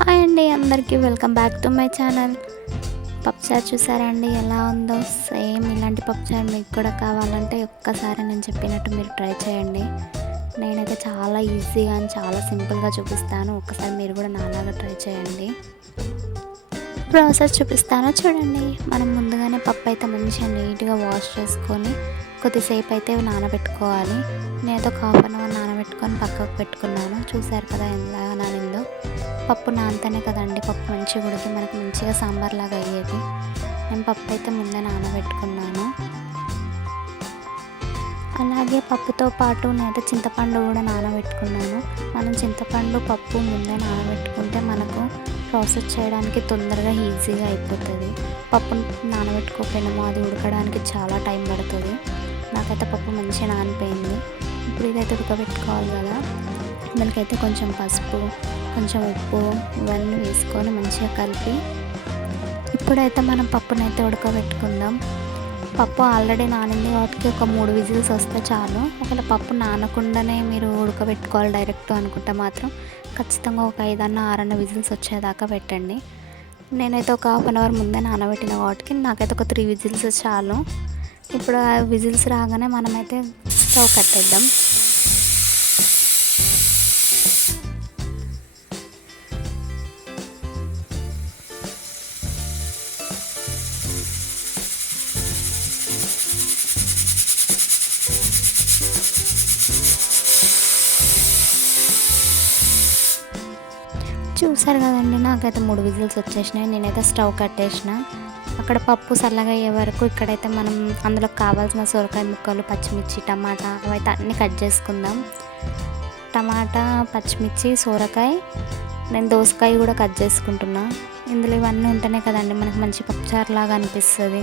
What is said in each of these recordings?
Hi అండి అందరికీ welcome back to my channel. పప్పుచారు చూసారా అండి ఎలా ఉందో? సేమ్ ఇలాంటి పప్పుచారు మీకు కూడా కావాలంటే ఒక్కసారి నేను చెప్పినట్టు మీరు ట్రై చేయండి. నేనైతే చాలా ఈజీగా అండ్ చాలా సింపుల్గా చూపిస్తాను. ఒక్కసారి మీరు కూడా నాలాగా ట్రై చేయండి. ప్రాసెస్ చూపిస్తాను చూడండి. మనం ముందుగానే పప్పు అయితే మంచిగా నీట్గా వాష్ చేసుకొని కొద్దిసేపు అయితే నానబెట్టుకోవాలి. నేనైతే ఒక హాఫ్ అన్ అవర్ నానబెట్టుకొని పక్కకు పెట్టుకున్నాను. చూసారు కదా ఎలా నానిందో. పప్పు నానితేనే కదండి పప్పు మంచిగా ఉడికి మనకు మంచిగా సాంబార్ లాగా అయ్యేది. నేను పప్పు అయితే ముందే నానబెట్టుకున్నాను. అలాగే పప్పుతో పాటు నేనైతే చింతపండు కూడా నానబెట్టుకున్నాను. మనం చింతపండు పప్పు ముందే నానబెట్టుకుంటే మనకు ప్రాసెస్ చేయడానికి తొందరగా ఈజీగా అయిపోతుంది. పప్పు నానబెట్టుకోకపోయినామో అది ఉడకడానికి చాలా టైం పడుతుంది. నాకైతే పప్పు మంచిగా నానిపోయింది. ఇప్పుడు ఇదైతే ఉడకబెట్టుకోవాలి కదా. దానికైతే కొంచెం పసుపు, కొంచెం ఉప్పు ఇవన్నీ వేసుకొని మంచిగా కలిపి ఇప్పుడైతే మనం పప్పునైతే ఉడకబెట్టుకుందాం. పప్పు ఆల్రెడీ నానింది కాబట్టి ఒక 3 విజిల్స్ వస్తే చాలు. ఒకవేళ పప్పు నానకుండానే మీరు ఉడకబెట్టుకోవాలి డైరెక్ట్ అనుకుంటే మాత్రం ఖచ్చితంగా ఒక 5-6 విజిల్స్ వచ్చేదాకా పెట్టండి. నేనైతే ఒక హాఫ్ అన్ అవర్ ముందే నానబెట్టిన కాబట్టి నాకైతే ఒక 3 విజిల్స్ చాలు. ఇప్పుడు ఆ విజిల్స్ రాగానే మనమైతే స్టవ్ కట్టేద్దాం. చూసారు కదండి, నాకైతే 3 విజిల్స్ వచ్చేసినాయి. నేనైతే స్టవ్ కట్టేసిన. అక్కడ పప్పు చల్లగా అయ్యే వరకు ఇక్కడైతే మనం అందులో కావాల్సిన సొరకాయ ముక్కలు, పచ్చిమిర్చి, టమాటా అవైతే అన్నీ కట్ చేసుకుందాం. టమాటా, పచ్చిమిర్చి, సొరకాయ, నేను దోసకాయ కూడా కట్ చేసుకుంటున్నా. ఇందులో ఇవన్నీ ఉంటేనే కదండి మనకు మంచి పప్పుచారు లాగా అనిపిస్తుంది.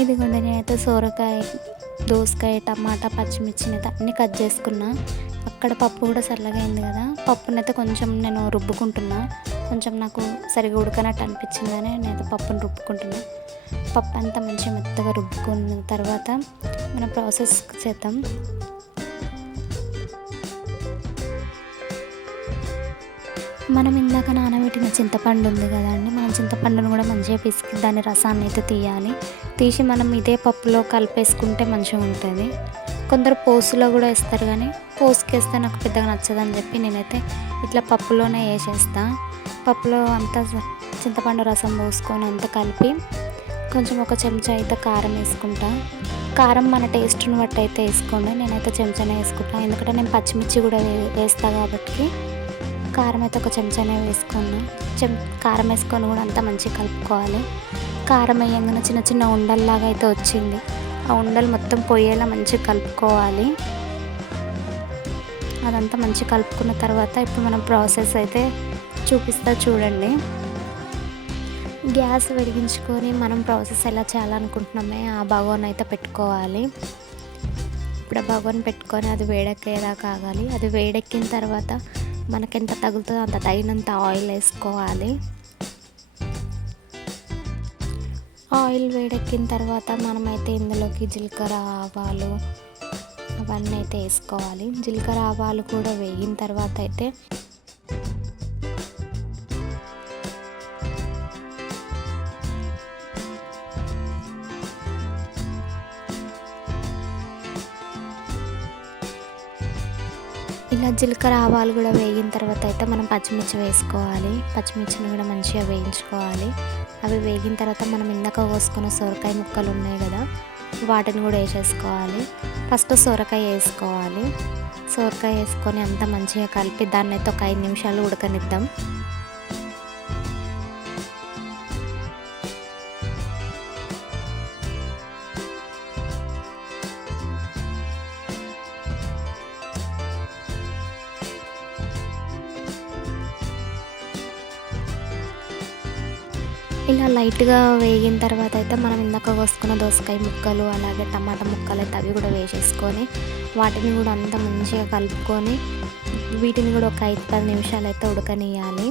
ఇదిగోండి నేనైతే సోరకాయ, దోసకాయ, టమాటా, పచ్చిమిర్చినైతే అన్నీ కట్ చేసుకున్నా. అక్కడ పప్పు కూడా చల్లగా అయింది కదా, పప్పునైతే కొంచెం నేను రుబ్బుకుంటున్నా. కొంచెం నాకు సరిగా ఉడకనట్టు అనిపించిందని నేనైతే పప్పును రుబ్బుకుంటున్నా. పప్పు అంతా మంచిగా మెత్తగా రుబ్బుకున్న తర్వాత మన ప్రాసెస్ చేద్దాం. మనం ఇందాక నానబెట్టిన చింతపండు ఉంది కదండి, మనం చింతపండును కూడా మంచిగా పిసికి దాని రసాన్ని అయితే తీయాలి. తీసి మనం ఇదే పప్పులో కలిపేసుకుంటే మంచిగా ఉంటుంది. కొందరు పోసులో కూడా వేస్తారు, కానీ పోసుకి వేస్తే నాకు పెద్దగా నచ్చదని చెప్పి నేనైతే ఇట్లా పప్పులోనే వేసేస్తా. పప్పులో అంతా చింతపండు రసం పోసుకొని అంతా కలిపి కొంచెం ఒక చెంచా అయితే కారం వేసుకుంటా. కారం మన టేస్ట్ని బట్టి అయితే వేసుకోండి, నేనైతే చెంచానే వేసుకుంటాను. ఎందుకంటే నేను పచ్చిమిర్చి కూడా వేస్తాను కాబట్టి కారం అయితే ఒక చెంచానే వేసుకున్నా. కారం వేసుకొని కూడా అంతా మంచిగా కలుపుకోవాలి. కారం వేయంగానే చిన్న చిన్న ఉండల్లాగా అయితే వచ్చింది. ఆ ఉండలు మొత్తం పొయ్యేలా మంచిగా కలుపుకోవాలి. అదంతా మంచిగా కలుపుకున్న తర్వాత ఇప్పుడు మనం ప్రాసెస్ అయితే చూపిస్తా చూడండి. గ్యాస్ వెలిగించుకొని మనం ప్రాసెస్ ఎలా చేయాలనుకుంటున్నామే ఆ బగోన్ అయితే పెట్టుకోవాలి. ఇప్పుడు ఆ బగోన్ పెట్టుకొని అది వేడెక్కేదాకా ఆగాలి. అది వేడెక్కిన తర్వాత మనకెంత తగులుతుందో అంత తగినంత ఆయిల్ వేసుకోవాలి. ఆయిల్ వేడెక్కిన తర్వాత మనమైతే ఇందులోకి జీలకర్ర, ఆవాలు అవన్నీ అయితే వేసుకోవాలి. జీలకర్ర, ఆవాలు కూడా వేగిన తర్వాత అయితే ఇలా జీలకర్ర, ఆవాలు కూడా వేగిన తర్వాత అయితే మనం పచ్చిమిర్చి వేసుకోవాలి. పచ్చిమిర్చిని కూడా మంచిగా వేయించుకోవాలి. అవి వేగిన తర్వాత మనం ఇందాక కోసుకున్న సొరకాయ ముక్కలు ఉన్నాయి కదా, వాటిని కూడా వేసేసుకోవాలి. ఫస్ట్ సొరకాయ వేసుకోవాలి. సొరకాయ వేసుకొని అంతా మంచిగా కలిపి దాన్ని అయితే ఒక 5 నిమిషాలు ఉడకనిద్దాం. ఇలా లైట్గా వేగిన తర్వాత అయితే మనం ఇందాక కోసుకున్న దోసకాయ ముక్కలు అలాగే టమాటా ముక్కలు అయితే అవి కూడా వేసేసుకొని వాటిని కూడా అంతా మంచిగా కలుపుకొని వీటిని కూడా ఒక 5-10 నిమిషాలు అయితే ఉడకనియాలి.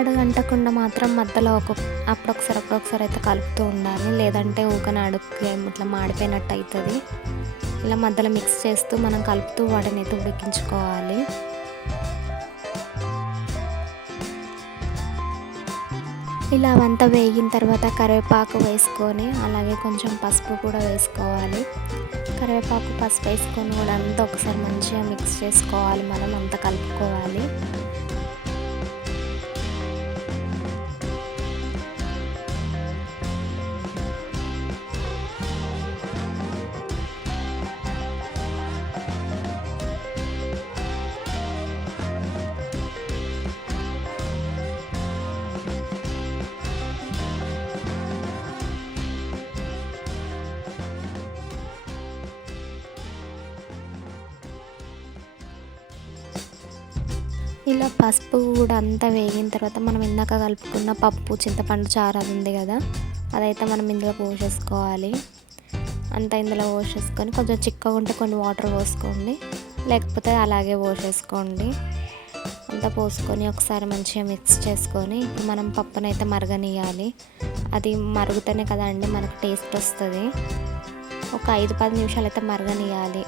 అడుగంటకుండా మాత్రం మధ్యలో అప్పుడొకసారి అయితే కలుపుతూ ఉండాలి, లేదంటే ఊకన అడుగుకి ఇట్లా మాడిపోయినట్టు అవుతుంది. ఇలా మధ్యలో మిక్స్ చేస్తూ మనం కలుపుతూ వాటిని అయితే ఉడికించుకోవాలి. ఇలా అవంతా వేగిన తర్వాత కరివేపాకు వేసుకొని అలాగే కొంచెం పసుపు కూడా వేసుకోవాలి. కరివేపాకు, పసుపు వేసుకొని కూడా అంతా ఒకసారి మంచిగా మిక్స్ చేసుకోవాలి. మనం అంతా కలుపుకోవాలి. ఇలా పసుపు కూడా అంతా వేగిన తర్వాత మనం ఇందాక కలుపుకున్న పప్పు, చింతపండు చారు అది ఉంది కదా, అదైతే మనం ఇందులో పోసేసుకోవాలి. అంతా ఇందులో పోసేసుకొని కొంచెం చిక్కగా ఉంటే కొన్ని వాటర్ పోసుకోండి, లేకపోతే అలాగే పోసేసుకోండి. అంతా పోసుకొని ఒకసారి మంచిగా మిక్స్ చేసుకొని ఇప్పుడు మనం పప్పునైతే మరగనియాలి. అది మరుగుతూనే కదండి మనకు టేస్ట్ వస్తుంది. ఒక 5-10 నిమిషాలు అయితే మరగనియాలి.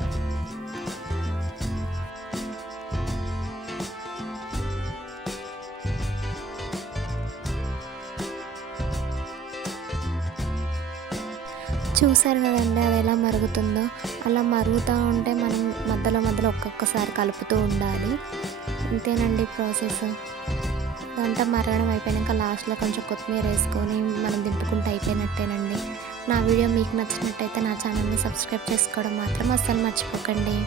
చూసారు కదండి అది ఎలా మరుగుతుందో. అలా మరుగుతూ ఉంటే మనం మధ్యలో ఒక్కొక్కసారి కలుపుతూ ఉండాలి. ఇంతేనండి ప్రాసెస్. అదంతా మరగడం అయిపోయాక లాస్ట్లో కొంచెం కొత్తిమీర వేసుకొని మనం దింపుకుంటే అయిపోయినట్టేనండి. నా వీడియో మీకు నచ్చినట్టయితే నా ఛానల్ని సబ్స్క్రైబ్ చేసుకోవడం మాత్రం అస్సలు మర్చిపోకండి.